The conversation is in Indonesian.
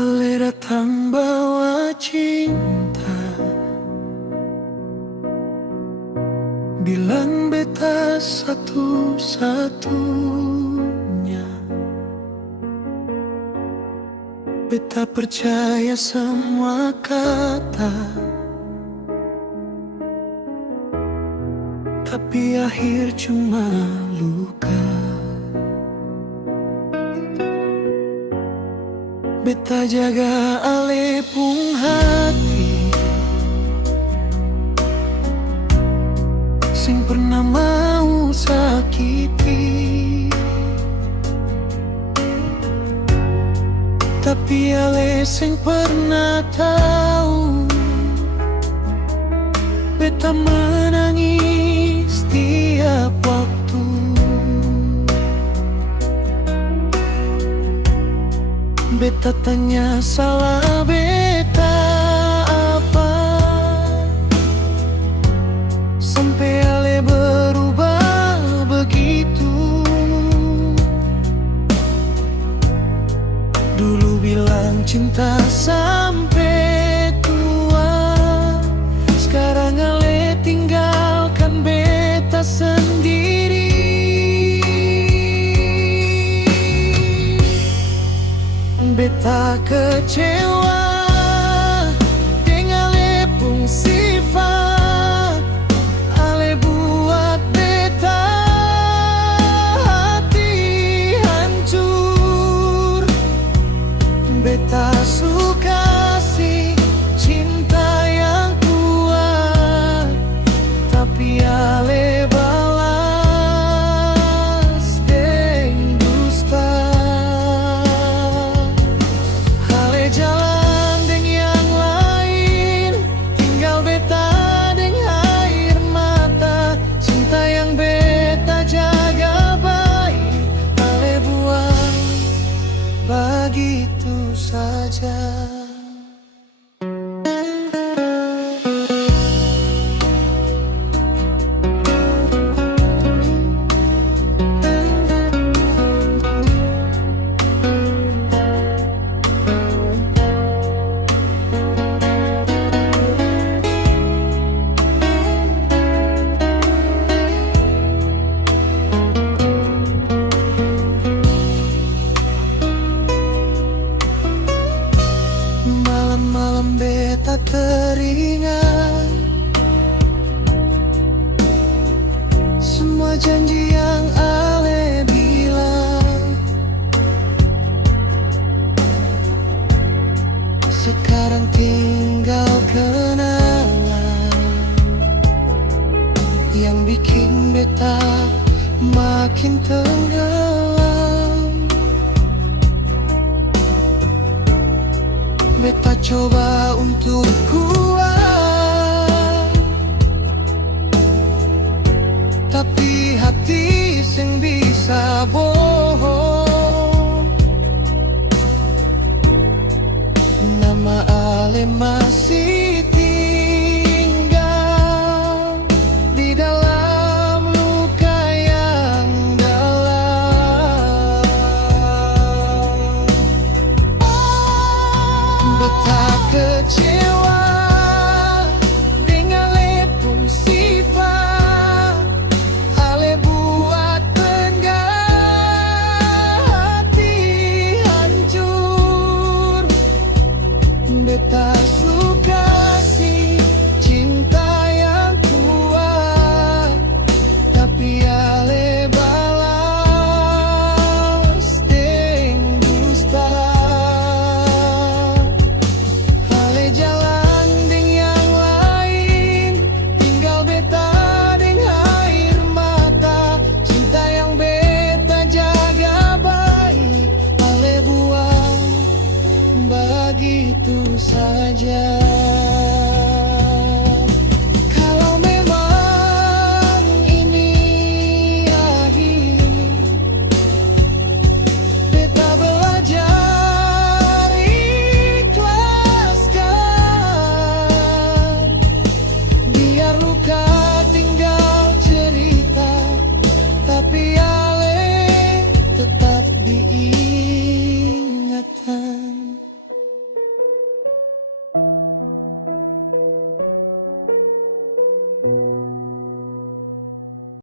Ale datang bawa cinta, bilang beta satu-satunya. Beta percaya semua kata, tapi akhir cuma luka. Beta jaga ale pung hati, sing pernah mau sakiti. Tapi ale sing pernah tahu, beta menangis tiap waktu. Beta tanya salah beta apa, sampai ale berubah begitu. Dulu bilang cinta sampai tua, sekarang ale tinggalkan beta sendiri. Beta kecewa dengan ale pung sifat, ale buat beta hati hancur. Beta suka si cinta yang kuat, tapi ale balas deng dusta. Ale jalan deng yang lain, tinggal beta deng air mata. Cinta yang beta jaga baik, ale buang begitu saja. Malam-malam beta teringat semua janji yang ale bilang. Sekarang tinggal kenangan yang bikin beta makin tenggelam. Beta coba untuk kuat, tapi hati sing bisa bohong. Nama ale masih tinggal di dalam luka yang dalam. Beta kecewa dengan ale pung sifat, ale buat tengah hati hancur. Beta suka itu saja.